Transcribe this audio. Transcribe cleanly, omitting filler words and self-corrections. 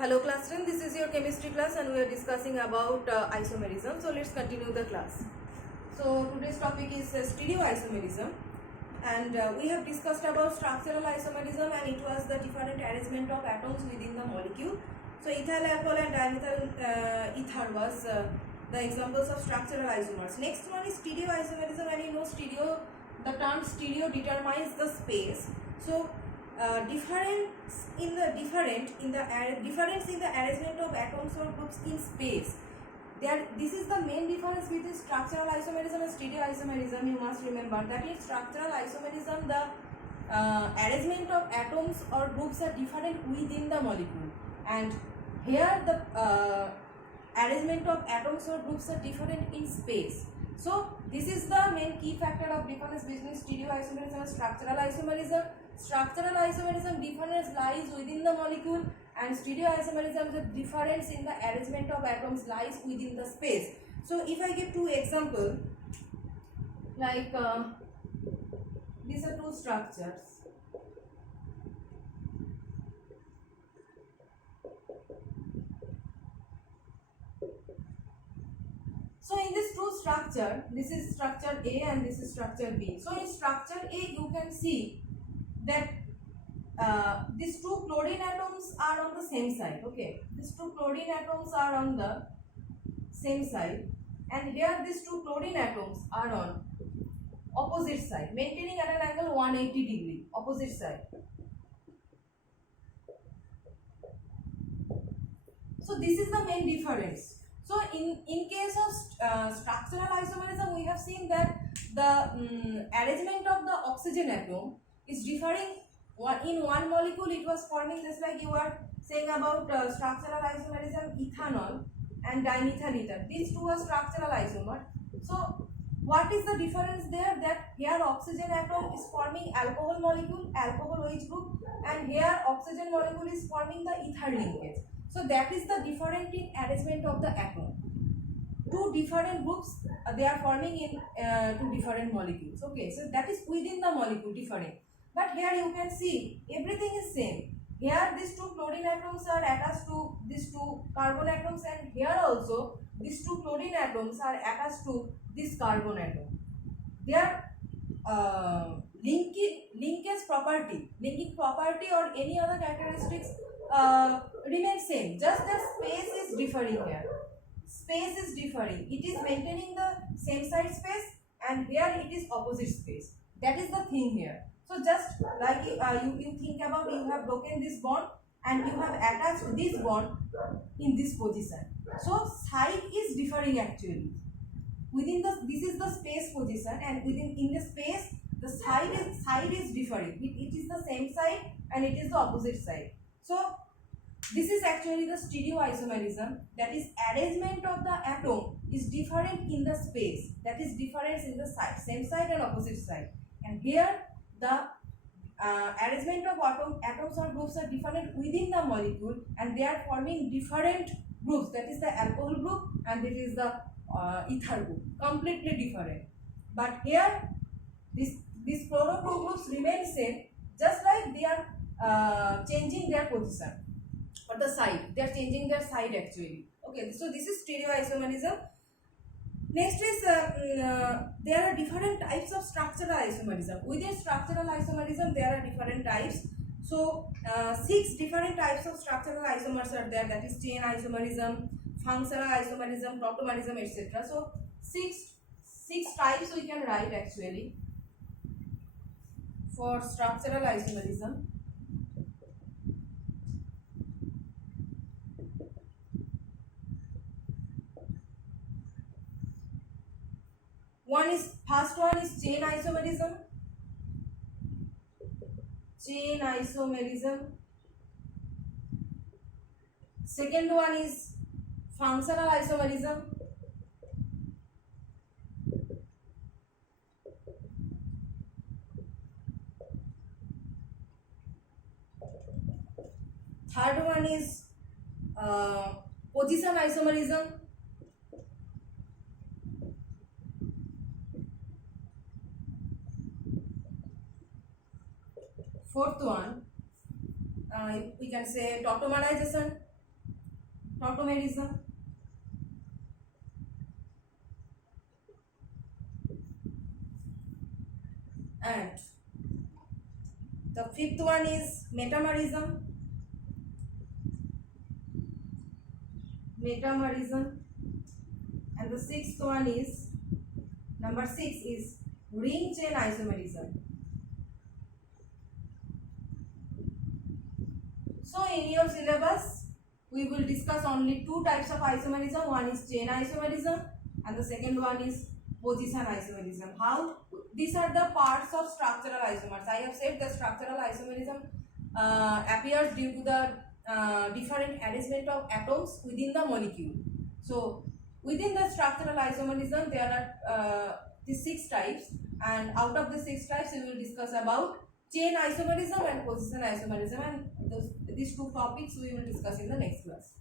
Hello classroom, this is your chemistry class and we are discussing about isomerism. So let's continue the class. So today's topic is stereoisomerism, and we have discussed about structural isomerism, and it was the different arrangement of atoms within the molecule. So ethyl alcohol and dimethyl ether was the examples of structural isomers. Next one is stereoisomerism, and you know the term stereo determines the space. So difference in the arrangement of atoms or groups in space. This is the main difference between structural isomerism and stereoisomerism. You must remember that in structural isomerism, the arrangement of atoms or groups are different within the molecule, and here the arrangement of atoms or groups are different in space. So this is the main key factor of difference between stereoisomerism and structural isomerism. Structural isomerism difference lies within the molecule, and stereoisomerism, the difference in the arrangement of atoms lies within the space. So if I give two examples, like these are two structures. So in this two structure, this is structure A and this is structure B. So in structure A, you can see that these two chlorine atoms are on the same side. Okay, these two chlorine atoms are on the same side, and here these two chlorine atoms are on opposite side, maintaining at an angle 180 degree, opposite side. So this is the main difference. So in case of structural isomerism, we have seen that the arrangement of the oxygen atom is differing. In one molecule it was forming, just like you were saying about structural isomerism, ethanol and dimethyl ether. These two are structural isomer. So what is the difference there? That here oxygen atom is forming alcohol molecule, alcohol OH group, and here oxygen molecule is forming the ether linkage. So that is the difference in arrangement of the atom. Two different groups they are forming in two different molecules. Okay, so that is within the molecule different. But here you can see everything is same. Here these two chlorine atoms are attached to these two carbon atoms, and here also these two chlorine atoms are attached to this carbon atom. Their linking property or any other characteristics remain same. Just the space is differing here. Space is differing. It is maintaining the same side space, and here it is opposite space. That is the thing here. So just like you think about, you have broken this bond and you have attached this bond in this position. So side is differing actually. Within this is the space position, and in the space the side is differing. It is the same side and it is the opposite side. So this is actually the stereoisomerism, that is arrangement of the atom is different in the space, that is difference in the side, same side and opposite side. And here the arrangement of atoms or groups are different within the molecule, and they are forming different groups, that is the alcohol group and it is the ether group, completely different. But here these fluoro groups remain same, just like they are changing their position or the side, they are changing their side actually. Okay, so this is stereoisomerism. Next is there are different types of structural isomerism. Within structural isomerism there are different types. So 6 different types of structural isomers are there, that is chain isomerism, functional isomerism, tautomerism, etc. So six types we can write actually for structural isomerism. First one is chain isomerism. Chain isomerism. Second one is functional isomerism. Third one is position isomerism. Fourth one, we can say tautomerization. tautomerism. And the fifth one is metamerism. And the sixth one is, number 6 is ring chain isomerism. So in your syllabus we will discuss only two types of isomerism. One is chain isomerism and the second one is position isomerism. How? These are the parts of structural isomers. I have said the structural isomerism appears due to the different arrangement of atoms within the molecule. So within the structural isomerism there are these 6 types, and out of the 6 types we will discuss about chain isomerism and position isomerism, and these two topics we will discuss in the next class.